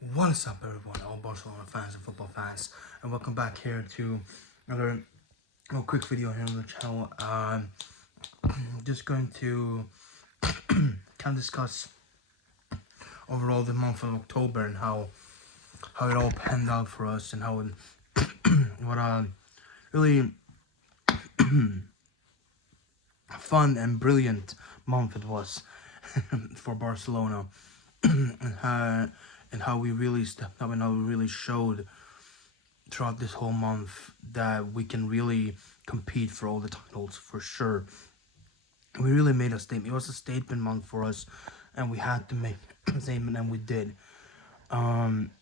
What's up, everyone, all Barcelona fans and football fans, and welcome back here to another quick video here on the channel. Just going to kind of discuss overall the month of October and how it all panned out for us and how what a really fun and brilliant month it was for Barcelona, and how we really stepped up and how we really showed throughout this whole month that we can really compete for all the titles for sure. We really made a statement. It was a statement month for us, and we had to make a statement, and we did. Um,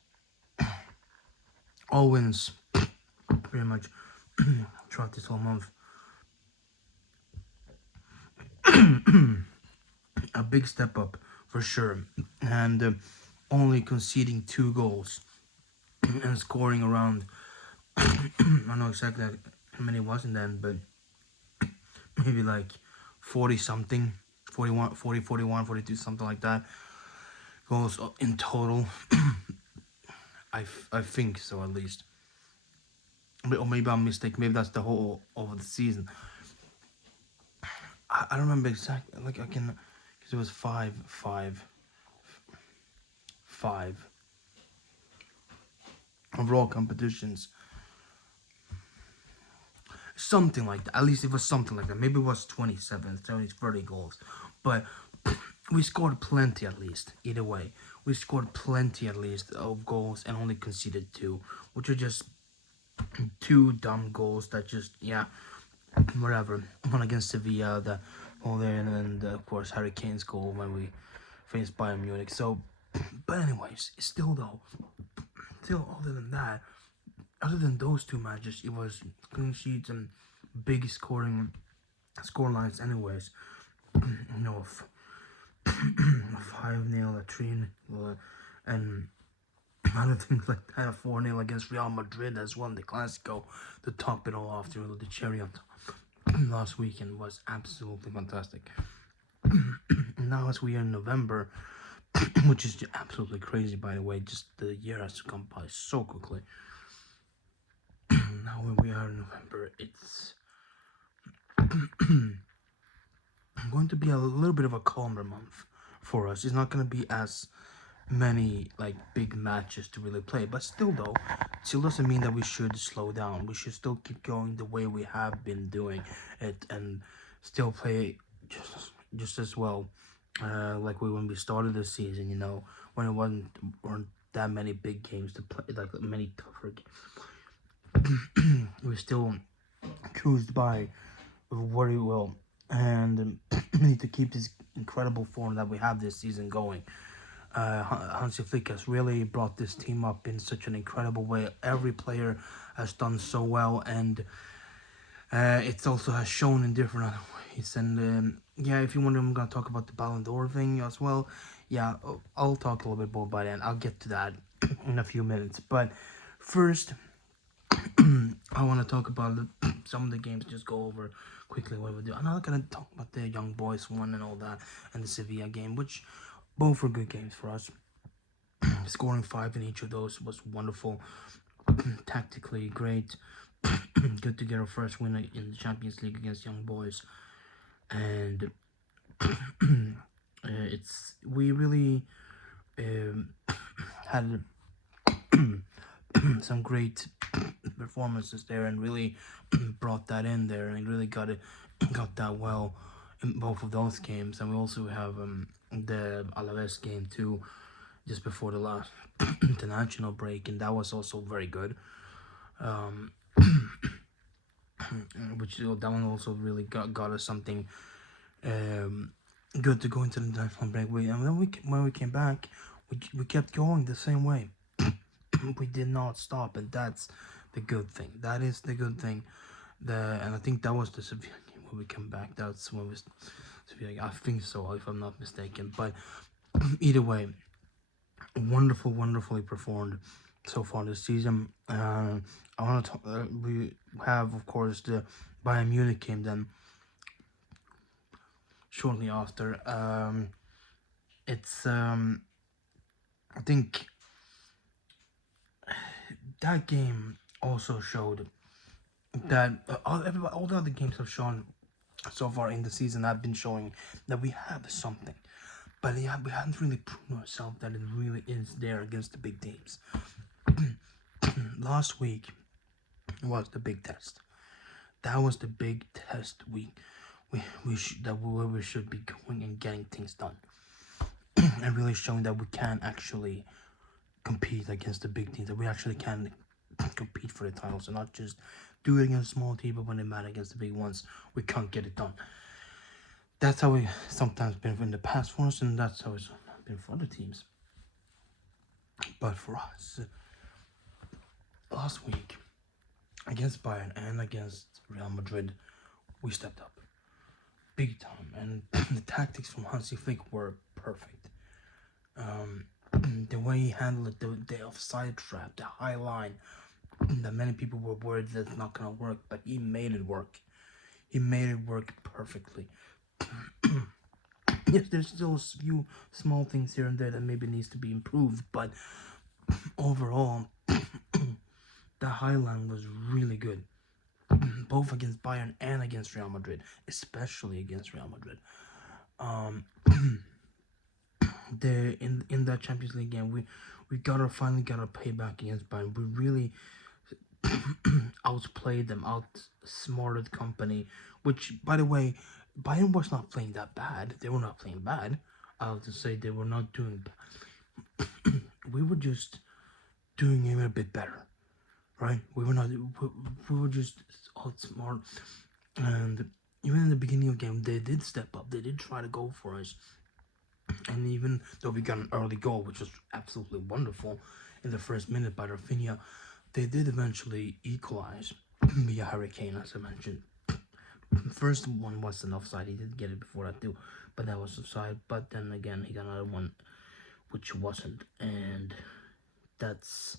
all wins, pretty much, throughout this whole month. A big step up for sure, and only conceding 2 goals and scoring around. I don't know exactly how many it was in then, but maybe like 40 something, 41, 40, 41, 42, something like that. Goals in total. I think so, at least. Or maybe I'm mistaken. Maybe that's the whole of the season. I don't remember exactly. Like I can, because it was five overall competitions. Something like that. At least it was something like that. Maybe it was 27, 30 goals. But we scored plenty at least. Either way, we scored plenty at least of goals and only conceded 2, which are just 2 dumb goals that just, yeah, whatever. One against Sevilla, the all there, and of course Harry Kane's goal when we faced Bayern Munich. So, but anyways, still though, still other than that, other than those 2 matches, it was clean sheets and big score lines. Anyways, you know, a 5-0, a 3-0, and other things like that, a 4-0 against Real Madrid as well in the Clasico to top it all off, to the cherry on top. Last weekend was absolutely fantastic. Now as we are in November, which is absolutely crazy, by the way, just the year has come by so quickly. Now when we are in November, it's going to be a little bit of a calmer month for us. It's not going to be as many like big matches to really play, but still though, still doesn't mean that we should slow down. We should still keep going the way we have been doing it and still play just as well, like when we started the season, when it weren't that many big games to play, like many tougher games. We still cruised by very well, and we need to keep this incredible form that we have this season going. Hansi Flick has really brought this team up in such an incredible way. Every player has done so well, and it also has shown in different other ways. And yeah, if you wonder, I'm gonna talk about the Ballon d'Or thing as well. Yeah, I'll talk a little bit more by then. I'll get to that in a few minutes. But first, I want to talk about some of the games. Just go over quickly what we do. I'm not gonna talk about the Young Boys one and all that, and the Sevilla game, which both were good games for us. Scoring 5 in each of those was wonderful. Tactically great. Good to get our first win in the Champions League against Young Boys, and it's we really um, had some great performances there, and really brought that in there, and really got that well in both of those games. And we also have the Alaves game too, just before the last international break, and that was also very good. Um, which that one also really got us something um, good to go into the international break with. And when we came back, we kept going the same way. We did not stop, and that's the good thing. That is the good thing. And I think that was the Sevilla game when we came back. That's when we Sevilla. I think so, if I'm not mistaken. But either way, wonderfully performed so far this season. I want to. We have, of course, the Bayern Munich game then shortly after. It's I think that game also showed that all the other games have shown so far in the season have been showing that we have something. But yeah, we haven't really proven ourselves that it really is there against the big teams. Last week was the big test. That was the big test where we should be going and getting things done, and really showing that we can actually compete against the big teams. That we actually can compete for the titles and not just do it against small teams. But when they matter against the big ones, we can't get it done. That's how we sometimes been in the past for us, and that's how it's been for other teams. But for us, last week against Bayern and against Real Madrid, we stepped up big time, and the tactics from Hansi Flick were perfect. The way he handled it, the offside trap, the high line, that many people were worried that it's not gonna work, but he made it work. He made it work perfectly. Yes, there's still a few small things here and there that maybe needs to be improved, but overall, the high line was really good, both against Bayern and against Real Madrid, especially against Real Madrid. Um, the in that Champions League game, we finally got our payback against Bayern. We really outplayed them, outsmarted company. Which, by the way, Bayern was not playing that bad. They were not playing bad. I'll just say they were not doing bad. We were just doing even a bit better, right? We were not. We were just outsmart, and even in the beginning of the game, they did step up. They did try to go for us. And even though we got an early goal, which was absolutely wonderful in the first minute by Rafinha, they did eventually equalize via Harry Kane, as I mentioned. The first one was an offside. He did get it before that too, but that was offside. But then again, he got another one, which wasn't. And that's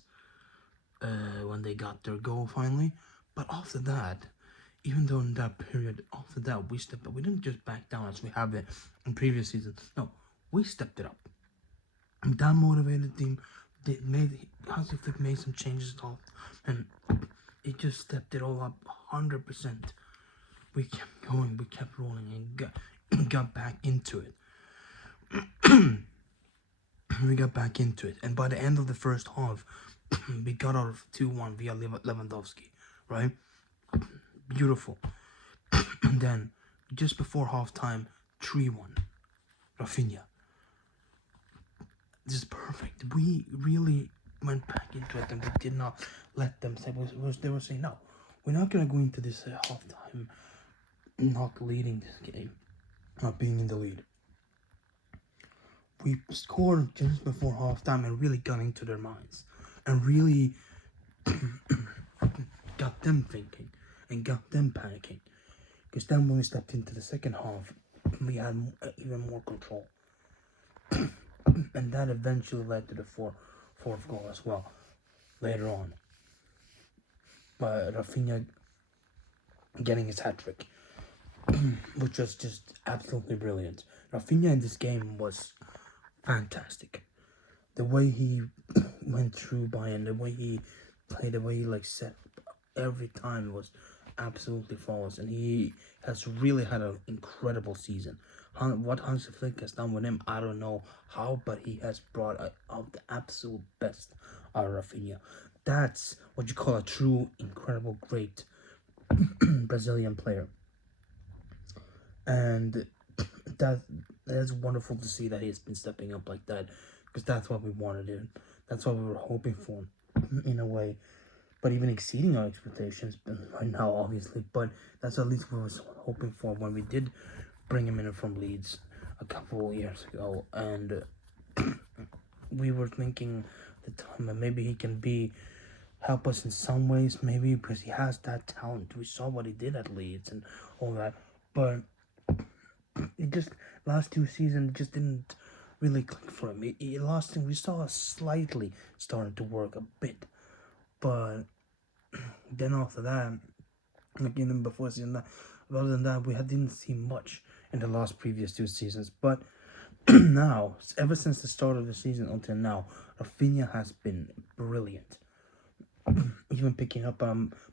when they got their goal finally. But after that, even though in that period, after that, we stepped up. We didn't just back down as we have it in previous seasons. No, we stepped it up. And that motivated team. They made Hansi Flick made some changes off, and it just stepped it all up 100%. We kept going, we kept rolling, and got back into it. We got back into it, and by the end of the first half, we got out of 2-1 via Lewandowski, right? Beautiful. And then, just before halftime, 3-1, Rafinha. This is perfect. We really went back into it, and we did not let them say. They were saying, no, we're not gonna go into this halftime not leading this game, not being in the lead. We scored just before halftime and really got into their minds, and really got them thinking and got them panicking. Because then when we stepped into the second half, we had even more control. And that eventually led to the fourth goal as well, later on. But Rafinha getting his hat-trick, which was just absolutely brilliant. Rafinha in this game was fantastic. The way he went through Bayern, the way he played, the way he set every time was absolutely flawless, and he has really had an incredible season. What Hansi Flick has done with him, I don't know how, but he has brought out the absolute best out of Rafinha. That's what you call a true, incredible, great Brazilian player, and that's wonderful to see that he's been stepping up like that, because that's what we wanted him. That's what we were hoping for, in a way. But even exceeding our expectations right now, obviously. But that's at least what we were hoping for when we did bring him in from Leeds a couple of years ago. And we were thinking at the time that maybe he can help us in some ways, maybe because he has that talent. We saw what he did at Leeds and all that. But it just, last 2 seasons, just didn't really click for him. He lost him. We saw us slightly starting to work a bit. But then after that, like even before season that, other than that, we didn't see much in the previous 2 seasons. But now, ever since the start of the season until now, Rafinha has been brilliant. even picking up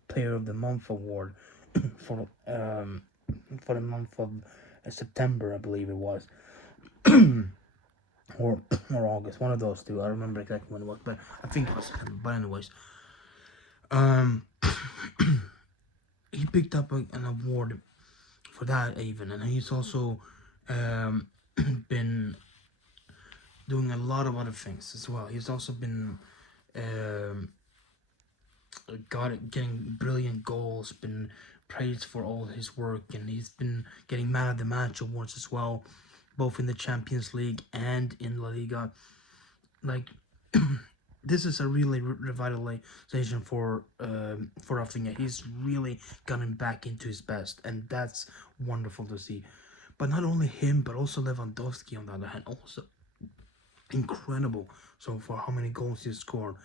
Player of the Month award for the month of September, I believe it was, or or August, one of those two. I don't remember exactly when it was, but I think it was September. But anyways, um, he picked up an award for that even, and he's also um, been doing a lot of other things as well. He's also been um, getting brilliant goals, been praised for all his work, and he's been getting man of the match awards as well, both in the Champions League and in La Liga. Like this is a really revitalization for Rafinha. He's really gotten back into his best, and that's wonderful to see. But not only him, but also Lewandowski on the other hand, also incredible so far how many goals he's scored,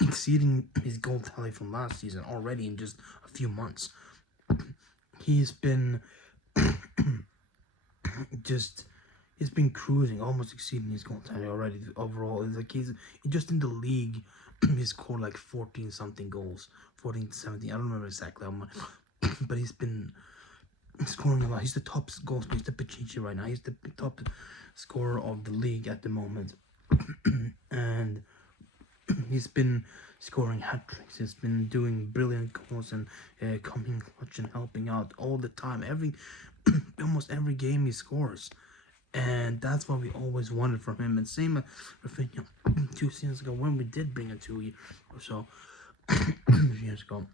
exceeding his goal tally from last season already in just a few months. He's been just he's been cruising, almost exceeding his goal tally already. Overall, it's like he's just in the league. He scored like 14 something goals, 14 to 17. I don't remember exactly how much, but he's been scoring a lot. He's the top goal scorer. He's the Pichichi right now. He's the top scorer of the league at the moment, and he's been scoring hat tricks. He's been doing brilliant goals and coming clutch and helping out all the time. Almost every game he scores, and that's what we always wanted from him. And same with Rafinha 2 seasons ago when we did bring it 2 years or so years ago.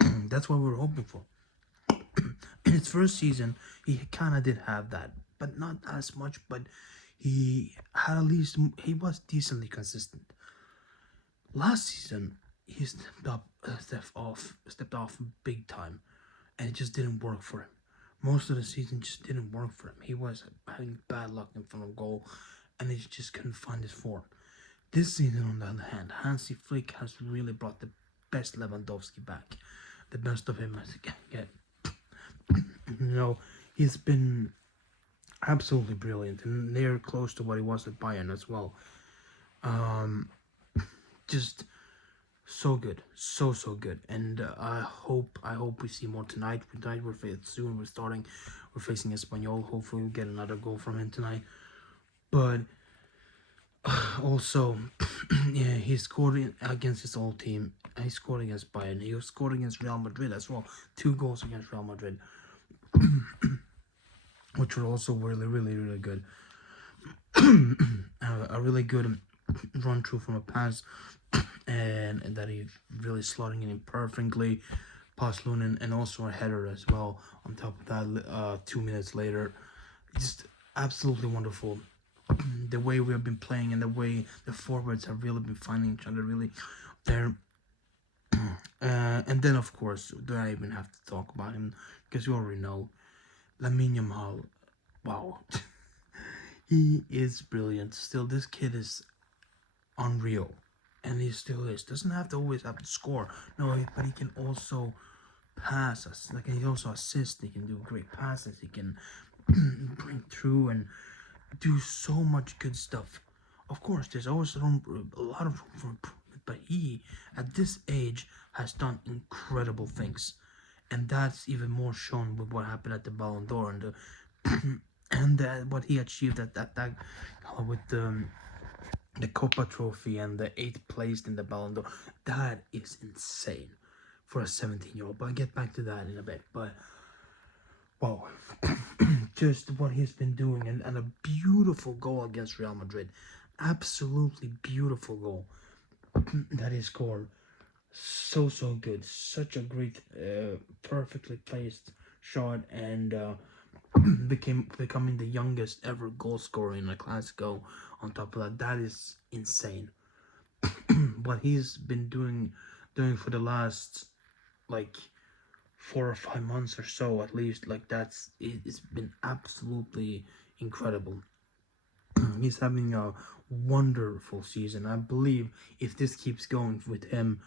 That's what we were hoping for. In his first season, he kind of did have that, but not as much. But he had at least he was decently consistent. Last season, he stepped off big time, and it just didn't work for him. Most of the season just didn't work for him. He was having bad luck in front of goal, and he just couldn't find his form. This season, on the other hand, Hansi Flick has really brought the best Lewandowski back, the best of him as he can get. He's been absolutely brilliant and near close to what he was at Bayern as well. Just so good, so good, and I hope we see more tonight. Tonight we're soon. We're facing Espanyol. Hopefully we get another goal from him tonight. But also, yeah, he scored against his old team. He scored against Bayern. He scored against Real Madrid as well. 2 goals against Real Madrid, which were also really good. A really good run through from a pass, and that he really slotting it in perfectly, past Lunin, and also a header as well. On top of that, 2 minutes later, just absolutely wonderful. The way we have been playing and the way the forwards have really been finding each other really there. And then of course, do I even have to talk about him? Because you already know, Lamine Yamal. Wow, he is brilliant. Still, this kid is unreal, and he still is. Doesn't have to always have to score. No, but he can also pass us. Like he also assist. He can do great passes. He can bring through and do so much good stuff. Of course, there's always a lot of room for improvement, but he, at this age, has done incredible things, and that's even more shown with what happened at the Ballon d'Or and what he achieved at that with the Copa Trophy and the 8th place in the Ballon d'Or. That is insane for a 17-year-old. But I'll get back to that in a bit. But wow, just what he's been doing, and a beautiful goal against Real Madrid. Absolutely beautiful goal that he scored. So good. Such a great, perfectly placed shot, and becoming the youngest ever goal scorer in a Clasico. On top of that is insane. What he's been doing for the last like 4 or 5 months or so, at least, like it's been absolutely incredible. He's having a wonderful season. I believe if this keeps going with him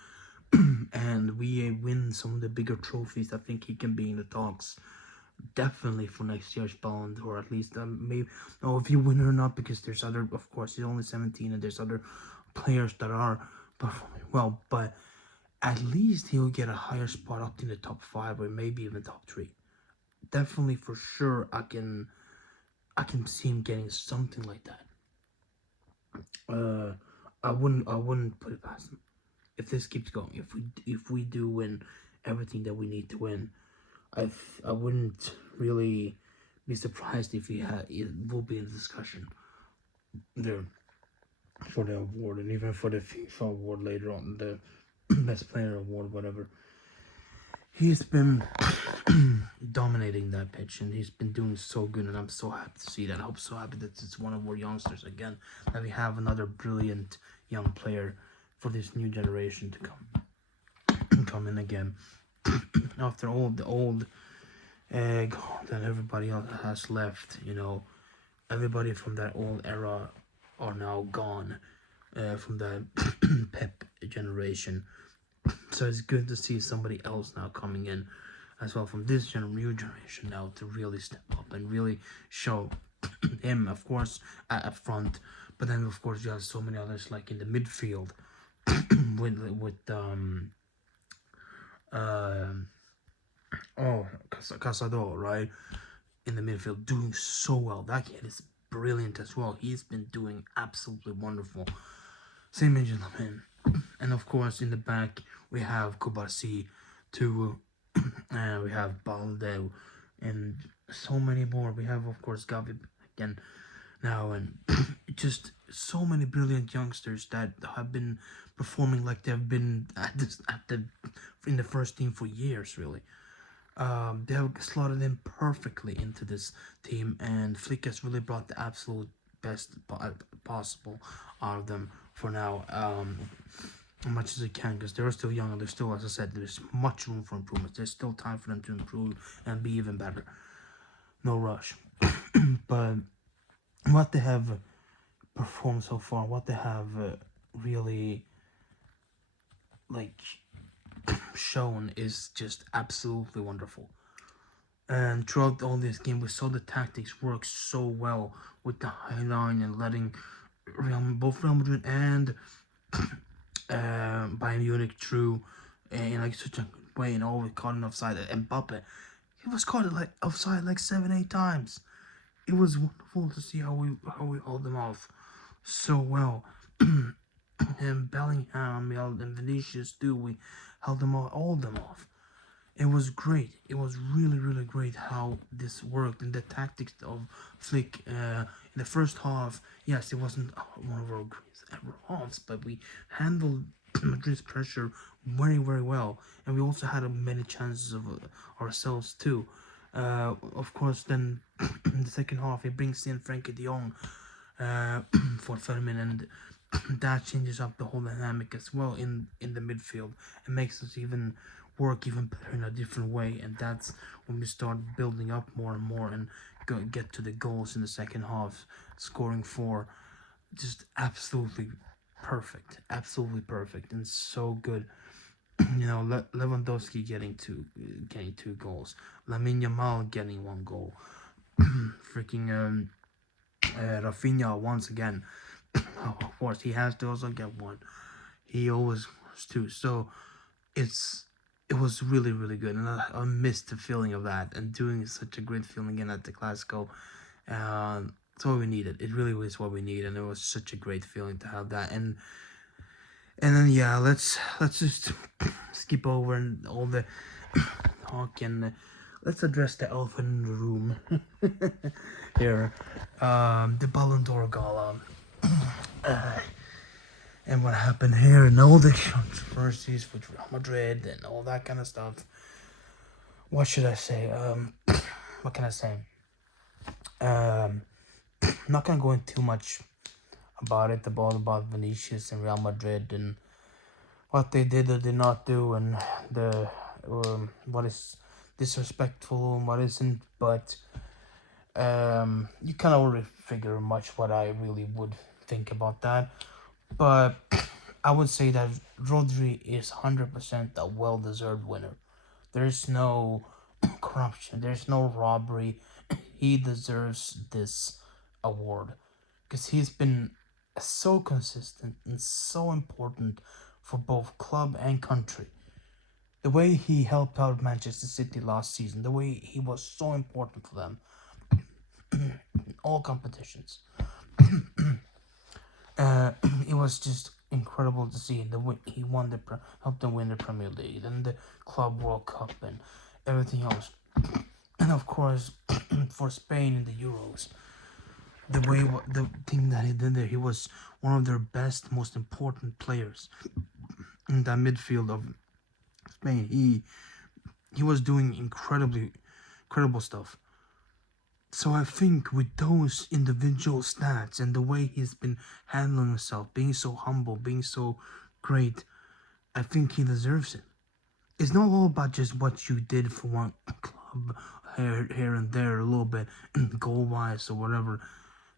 and we win some of the bigger trophies, I think he can be in the talks definitely for next year's Ballon d'Or, at least. Maybe no, if you win or not, because there's other, of course, he's only 17 and there's other players that are performing well. But at least he'll get a higher spot up in the top five or maybe even top three. Definitely for sure, I can see him getting something like that. Uh, I wouldn't put it past him if this keeps going. If we do win everything that we need to win, I wouldn't really be surprised if it will be in the discussion there for the award and even for the FIFA award later on, the best player award, whatever. He's been dominating that pitch and he's been doing so good, and I'm so happy to see that. I'm so happy that it's one of our youngsters again, that we have another brilliant young player for this new generation to come in again after all the old egg that everybody else has left. Everybody from that old era are now gone, from the Pep generation. So it's good to see somebody else now coming in as well from this new generation now to really step up and really show him, of course, at front. But then, of course, you have so many others like in the midfield with uh, Casado, right? In the midfield, doing so well. That kid is brilliant as well. He's been doing absolutely wonderful. Same as Lamin. And of course, in the back, we have Kubasi, too. And we have Balde, and so many more. We have, of course, Gavi again now, and just so many brilliant youngsters that have been performing like they've been at the in the first team for years, really. They have slotted in perfectly into this team, and Flick has really brought the absolute best possible out of them for now, as much as they can, because they're still young and they're still, as I said, there's much room for improvement. There's still time for them to improve and be even better. No rush. But what they have performed so far, what they have really like shown is just absolutely wonderful. And throughout all this game, we saw the tactics work so well with the high line and letting both Real Madrid and Bayern Munich through in like such a good way, and always caught an offside. Mbappe, he was caught like offside like 7, 8 times. It was wonderful to see how we hold them off so well. And Bellingham, and Vinicius too. We held them all them off. It was great. It was really, really great how this worked and the tactics of Flick in the first half. Yes, it wasn't one of our greatest ever halves, but we handled Madrid's pressure very, very well, and we also had many chances of ourselves too. Of course, then in the second half, he brings in Frankie De Jong uh, for Fermin, and that changes up the whole dynamic as well in the midfield and makes us even work even better in a different way. And that's when we start building up more and more and get to the goals in the second half, scoring four. Just absolutely perfect, and so good. Lewandowski getting two goals, Lamine Yamal getting one goal, freaking Rafinha once again. Of course, he has to also get one. He always was too. So it was really, really good, and I missed the feeling of that and doing such a great feeling again at the Clasico. It's what we needed. It really was what we needed, and it was such a great feeling to have that. And then yeah, let's just skip over and all the talk, and let's address the elephant in the room here, the Ballon d'Or gala. And what happened here, and all the controversies with Real Madrid and all that kind of stuff. What should I say? What can I say? I'm not gonna go into too much about it, about Vinicius and Real Madrid and what they did or did not do, and the what is disrespectful and what isn't. But you can already figure much what I really would think about that. But I would say that Rodri is 100% a well-deserved winner. There's no corruption. There's no robbery. He deserves this award because he's been so consistent and so important for both club and country. The way he helped out Manchester City last season, the way he was so important for them in all competitions. Uh, it was just incredible to see the way he helped them win the Premier League and the Club World Cup and everything else. And of course, for Spain in the Euros, the thing that he did there, he was one of their best, most important players in that midfield of Spain. He was doing incredible stuff. So I think with those individual stats and the way he's been handling himself, being so humble, being so great, I think he deserves it. It's not all about just what you did for one club here and there a little bit, goal wise or whatever.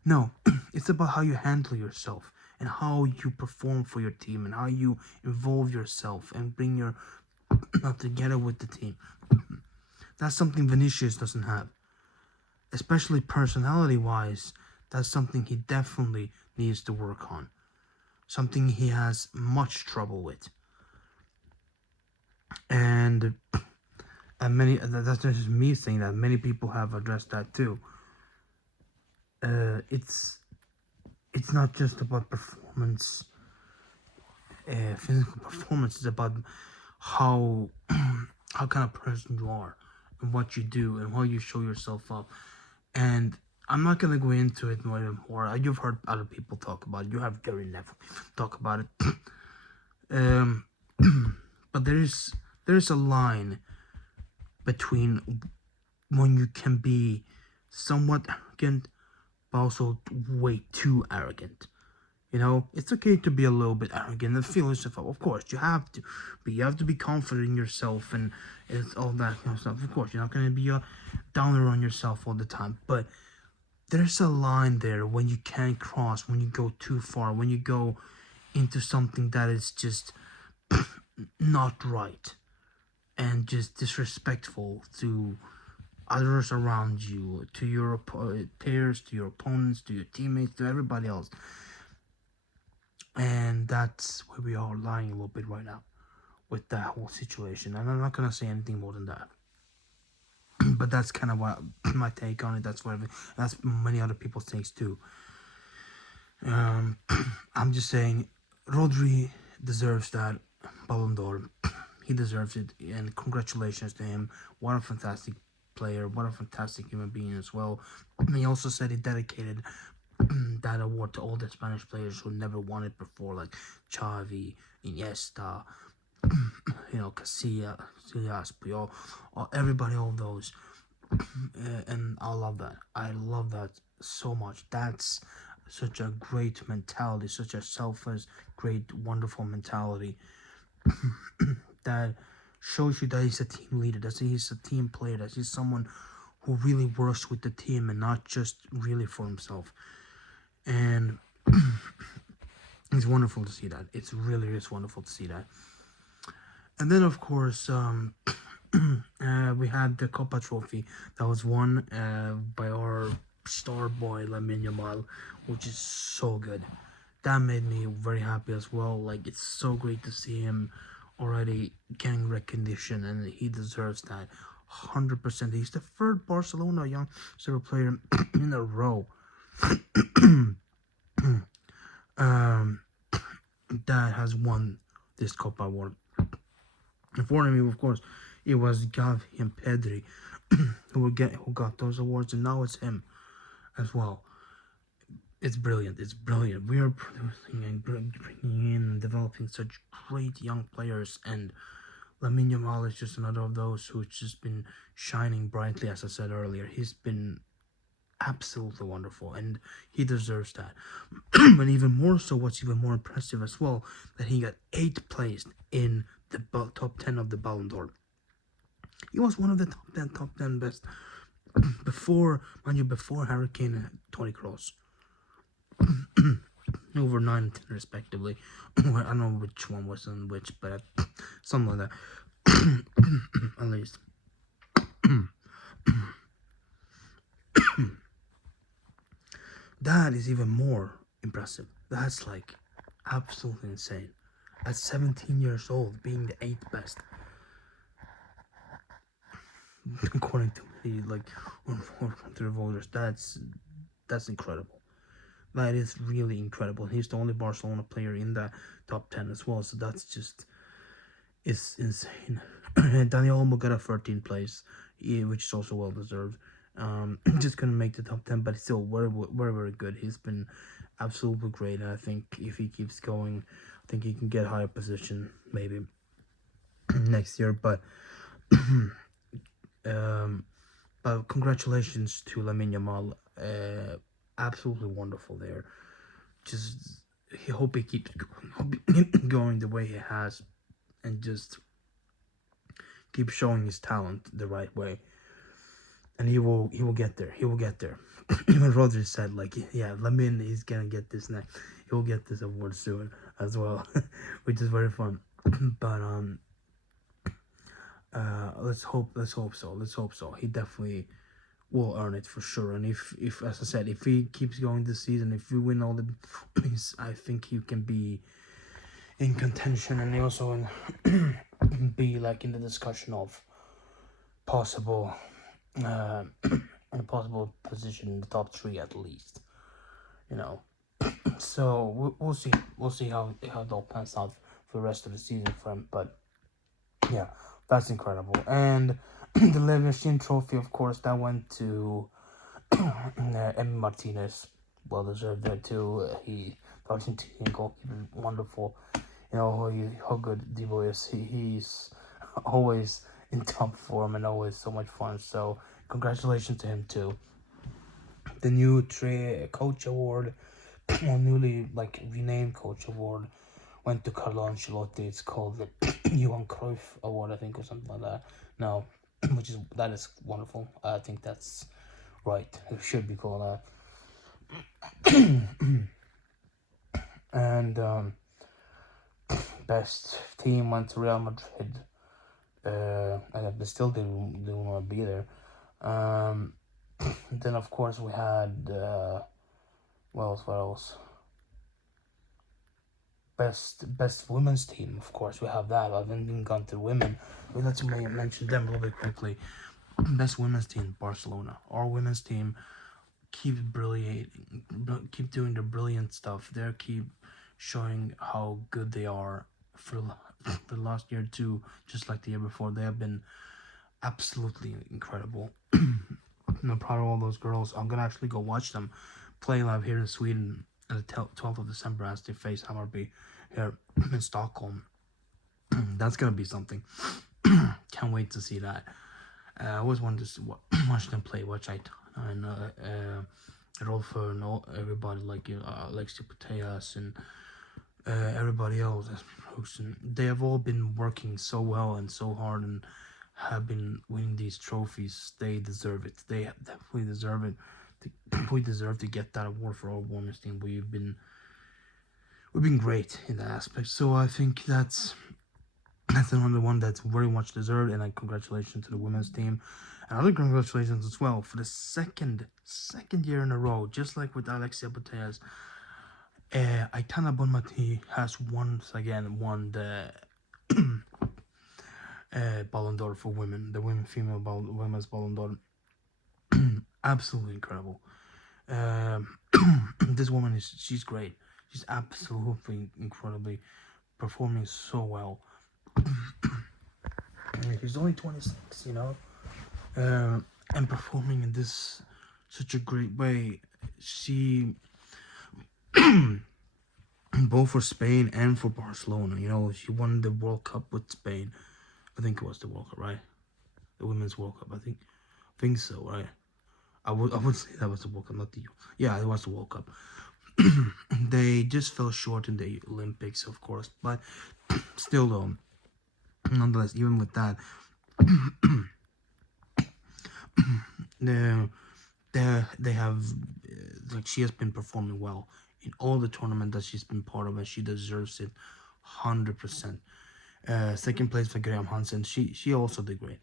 No, it's about how you handle yourself and how you perform for your team and how you involve yourself and bring your together with the team. That's something Vinicius doesn't have, especially personality wise. That's something he definitely needs to work on, something he has much trouble with. And that's not just me saying that, many people have addressed that too. It's not just about performance, physical performance. It's about how how kind of person you are and what you do and how you show yourself up. And I'm not gonna go into it more. You've heard other people talk about it. You have Gary Neville talk about it. um, but there's a line between when you can be somewhat arrogant, but also way too arrogant. You know, it's okay to be a little bit arrogant and feel yourself up. Of course, you have to, but you have to be confident in yourself and it's all that kind of stuff. Of course, you're not going to be a downer on yourself all the time, but there's a line there when you can't cross, when you go too far, when you go into something that is just not right and just disrespectful to others around you, to your peers, to your opponents, to your teammates, to everybody else. And that's where we are lying a little bit right now with that whole situation. And I'm not gonna say anything more than that. But that's kind of what my take on it. That's many other people's takes too. I'm just saying, Rodri deserves that Ballon d'Or. He deserves it, and congratulations to him. What a fantastic player! What a fantastic human being as well. He also said he dedicated that award to all the Spanish players who never won it before, like Xavi, Iniesta, Casillas, Puyol, everybody, all those. And I love that. I love that so much. That's such a great mentality, such a selfless, great, wonderful mentality that shows you that he's a team leader, that he's a team player, that he's someone who really works with the team and not just really for himself. And it's wonderful to see that. It's really is wonderful to see that. And then, of course, we had the Copa Trophy that was won by our star boy Lamine Yamal, which is so good. That made me very happy as well. Like, it's so great to see him already getting recognition, and he deserves that 100%. He's the third Barcelona young silver player in a row that has won this Copa award. Before him, of course, it was Gavi and Pedri who got those awards, and now it's him as well. It's brilliant. It's brilliant. We are producing and bringing in and developing such great young players, and Lamine Yamal is just another of those who's just been shining brightly. As I said earlier, he's been absolutely wonderful, and he deserves that. But even more so, what's even more impressive as well, that he got 8th place in the top 10 of the Ballon d'Or. He was one of the top 10 best before Harry Kane and Toni Kroos. Over 9 and 10 respectively. I don't know which one was on which, but something like that. At least. That is even more impressive. That's like absolutely insane. at 17 years old, being the 8th best, according to me, like on the voters. That's incredible. That is really incredible. He's the only Barcelona player in the top 10 as well, so that's just it's insane. Daniel Olmo got a 13th place, which is also well deserved. Just couldn't make the top 10, but still very good. He's been absolutely great, and I think if he keeps going, I think he can get higher position maybe next year. Um, but congratulations to Lamine Yamal. Absolutely wonderful there. Just hope he keeps going the way he has, and just keep showing his talent the right way, and he will get there. He will get there. Even Rodri said, like, yeah, Lamine is gonna get this next. He'll get this award soon as well, which is very fun. But let's hope so. He definitely will earn it for sure. And if as I said, if he keeps going this season, if we win all the I think he can be in contention, and also be like in the discussion of possible a possible position in the top 3 at least. You know, so we'll see. We'll see how it all pans out for the rest of the season for him. But yeah, that's incredible. And the Leverkusen trophy, of course, that went to Emi Martinez. Well deserved there too. He Argentinian goalkeeper, wonderful. You know how good Debo is. He's always in top form and always so much fun. So congratulations to him too. The new coach award, or newly like renamed coach award, went to Carlo Ancelotti. It's called the Johan Cruyff Award, I think, or something like that. No, that is wonderful. I think that's right. It should be called that. And best team went to Real Madrid. They still didn't want to be there. Then of course we had what else? Best women's team. Of course we have that. I haven't even gone to women. But let's mention them a little bit quickly. Best women's team, Barcelona. Our women's team keeps keep doing the brilliant stuff. They keep showing how good they are for the last year too. Just like the year before, they have been absolutely incredible. I'm proud of all those girls. I'm gonna actually go watch them play live here in Sweden on the 12th of December as they face Hammarby here in Stockholm. That's gonna be something. Can't wait to see that. I always wanted to watch them play, and Rolf and everybody like Alexia Putellas and everybody else. They have all been working so well and so hard and have been winning these trophies. They deserve it. They definitely deserve it. We deserve to get that award for our women's team. We've been great in that aspect. So I think that's another one that's very much deserved. And congratulations to the women's team. And other congratulations as well for the second year in a row, just like with Alexia Putellas. Aitana Bonmati has once again won the Ballon d'Or for women, the women's Ballon d'Or. Absolutely incredible. This woman she's great. She's absolutely incredibly performing so well. She's only 26, and performing in this such a great way. She both for Spain and for Barcelona. She won the World Cup with Spain. I think it was the World Cup, right? The Women's World Cup. I think so, right? I would say that was the World Cup, not the. Yeah, it was the World Cup. They just fell short in the Olympics, of course, but still, though, nonetheless, even with that, they have she has been performing well in all the tournament that she's been part of, and she deserves it 100%. Second place for Graham Hansen. She also did great.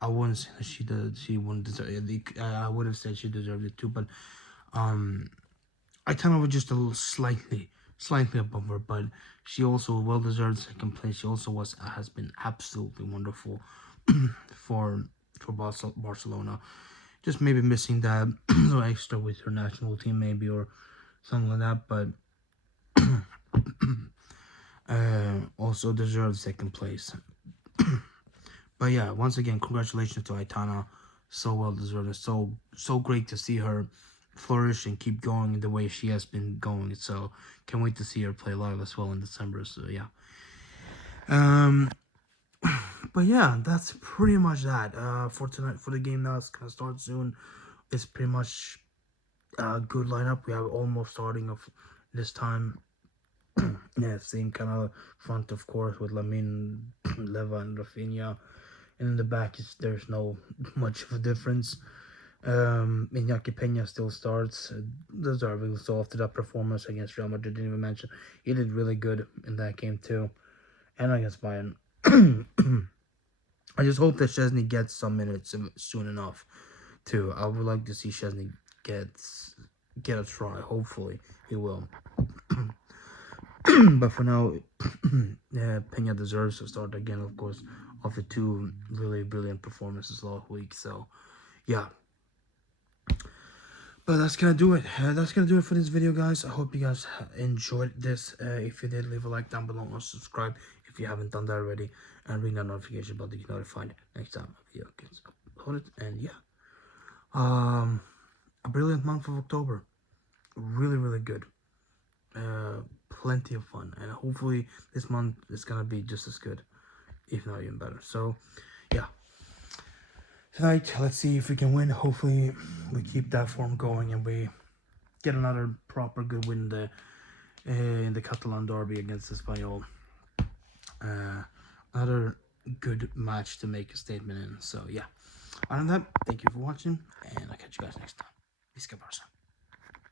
I wouldn't say that she did. She wouldn't deserve it. I would have said she deserved it too, but I kind of just a little slightly slightly above her, but she also well deserved second place. She also has been absolutely wonderful for Barcelona. Just maybe missing that little extra with her national team, maybe, or something like that. But also deserved second place. But yeah, once again, congratulations to Aitana. So well deserved. It's so great to see her flourish and keep going the way she has been going. So can't wait to see her play live as well in December. So yeah. But yeah, that's pretty much that. For tonight, for the game now, it's gonna start soon. It's pretty much a good lineup. We have almost starting of this time. Yeah, same kind of front, of course, with Lamine, Leva, and Rafinha. And in the back, there's no much of a difference. Iñaki Peña still starts. Deserving. So after that performance against Real Madrid, didn't even mention, he did really good in that game too, and against Bayern. I just hope that Chesney gets some minutes soon enough too. I would like to see Chesney get a try. Hopefully he will. But for now, yeah, Pena deserves to start again, of course, after two really brilliant performances last week. So, yeah. But that's gonna do it. That's gonna do it for this video, guys. I hope you guys enjoyed this. If you did, leave a like down below or subscribe if you haven't done that already, and ring that notification bell to get notified next time a video gets uploaded. And yeah, a brilliant month of October. Really good. Plenty of fun, and hopefully this month is gonna be just as good, if not even better. So yeah, tonight let's see if we can win. Hopefully we keep that form going and we get another proper good win in the Catalan derby against Espanyol. Another good match to make a statement in. So yeah, other than that, thank you for watching, and I'll catch you guys next time. Visca Barca.